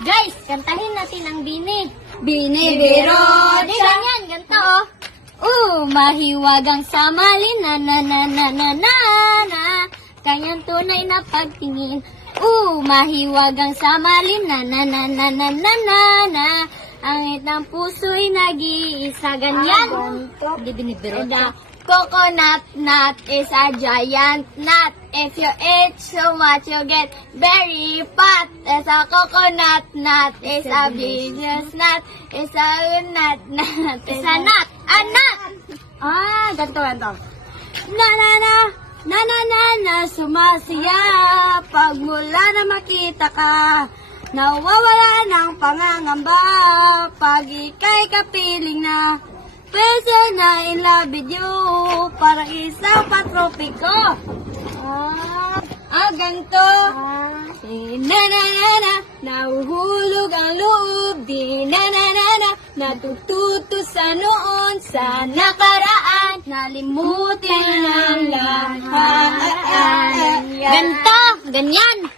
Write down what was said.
Guys, kantahin natin ang Bini. Binibiro Di ganyan, ganito oh. Mahiwagang samalin na na na na na na na. Kanyang tunay na pagtingin. Mahiwagang samalin na na na na na na na na. Ang itang puso'y nag-iisa ganyan. Hindi binibiro. The coconut nut is a giant nut. If you eat so much, you get very fat. As a coconut nut is a business nut. Is a nut nut. Is a nut. A nut. Ganto. Na na na. Na na na na. Sumasiya. Pagmula na makita ka. Nawawala ng pangangamba. Pag ika'y kapiling na. Pwede na in love with you. Parang isang patropiko. Ganto. Na na na na. Nahuhulog ang loob. Di na na na na. Natututo sa noon. Sa nakaraan. Nalimutin ang lahat. Ganto. Ganyan.